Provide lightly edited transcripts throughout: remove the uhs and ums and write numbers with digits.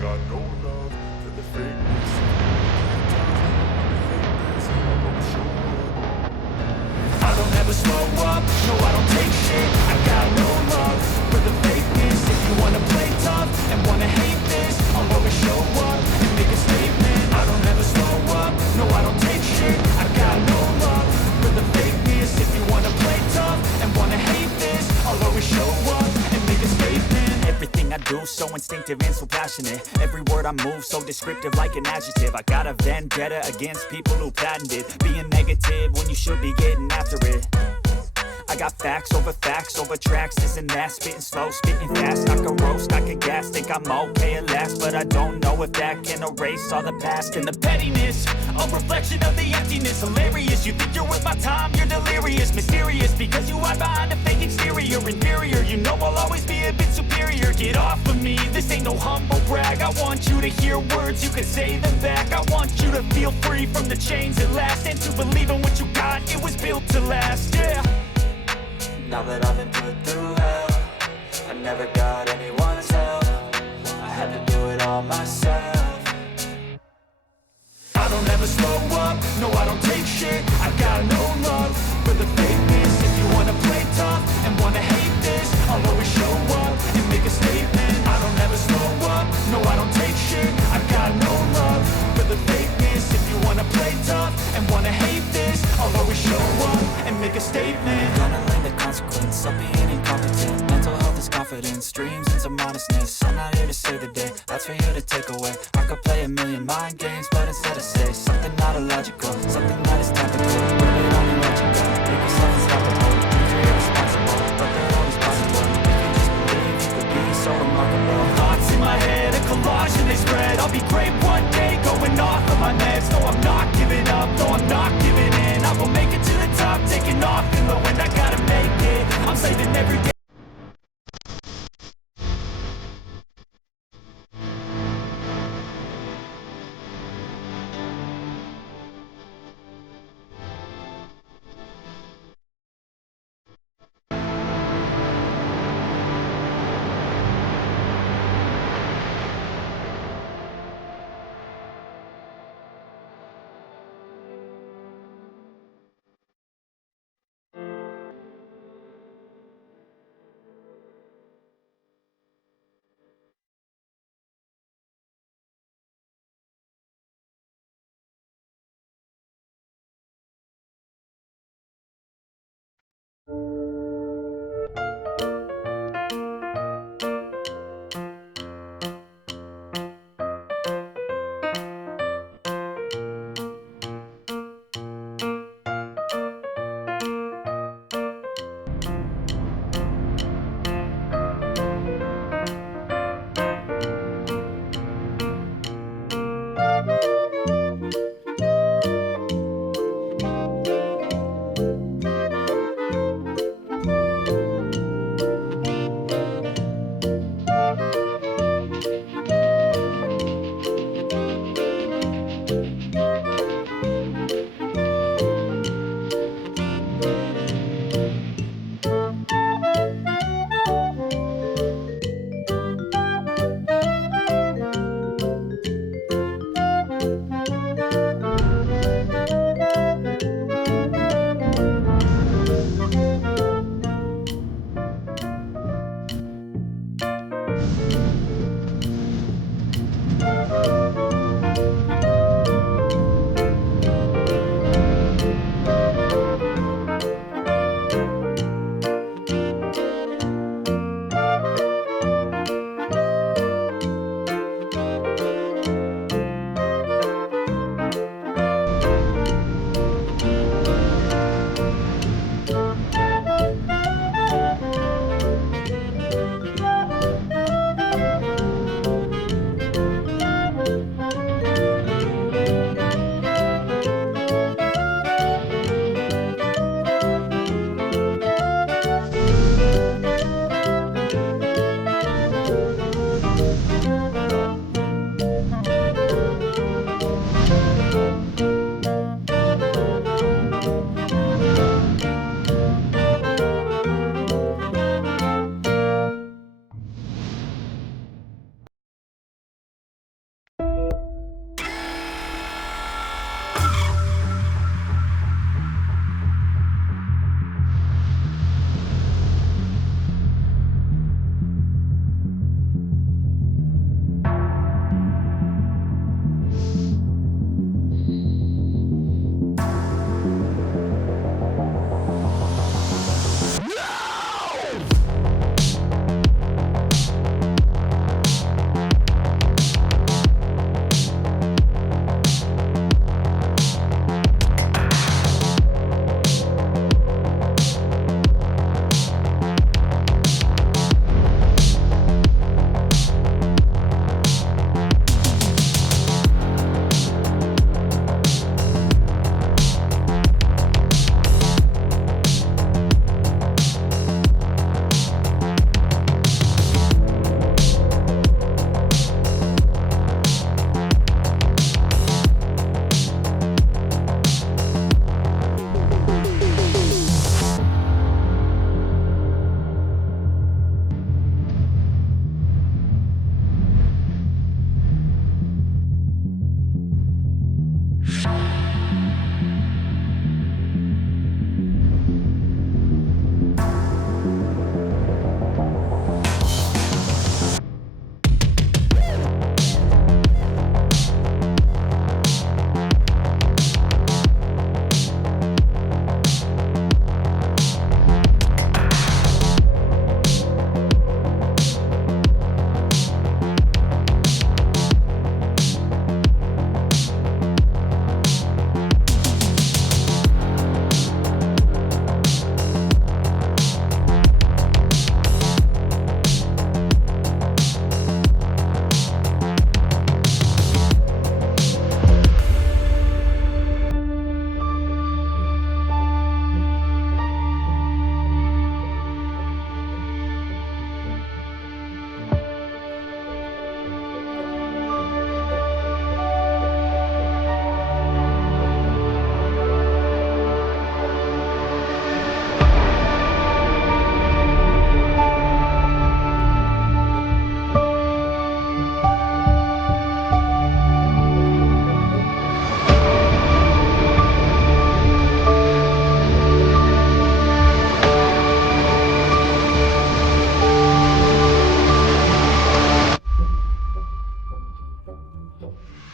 got no love for the fakeness. I'll always show up. I don't ever slow up, no I don't take shit. I got no love for the fakeness. If you wanna play tough and wanna hate this, I'll always show up and make a statement. I don't ever slow up, no I don't take shit. I got no love for the fakeness. If you wanna play tough and wanna hate this, I'll always show up and make a statement. Everything I do so instinctive and so passionate. Every word I move so descriptive like an adjective. I got a vendetta against people who patented being negative when you should be getting after it. I got facts over tracks, this and that. Spitting slow, spitting fast. I can roast, I can gas. Think I'm okay at last, but I don't know if that can erase all the past. And the pettiness, a reflection of the emptiness. Hilarious, you think you're worth my time, you're delirious. Mysterious, because you hide behind a fake exterior. Inferior, you know I'll always be a bit superior. Get off of me, this ain't no humble brag. I want you to hear words, you can say them back. I want you to feel free from the chains at last, and to believe in what you got, it was built to last, yeah. Now that I've been put through hell, I never got anyone's help. I had to do it all myself. I don't ever slow up, no I don't take shit. I got no love for the fakeness. If you wanna play tough and wanna hate this, I'll always show up and make a statement. I don't ever slow up, no I don't take shit. I got no love for the fakeness. If you wanna play tough and wanna hate this, I'll always show up and make a statement. Gonna learn the consequence of being incompetent. Mental health is confidence, dreams and some modestness. I'm not here to save the day, that's for you to take away. I could play a million mind games, but instead I say something not illogical, something that is topical. Put it on and let you go. Make yourself unstoppable. If you're irresponsible, but they're always possible. If you just believe, you could be so remarkable. Thoughts in my head, a collage and they spread. I'll be great one day, going off of my meds. No, I'm not giving up, no, I'm not giving in. I will make it to the top, taking off in the wind. I gotta make it, I'm saving every day.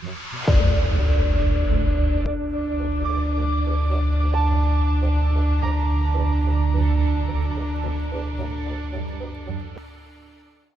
Mead.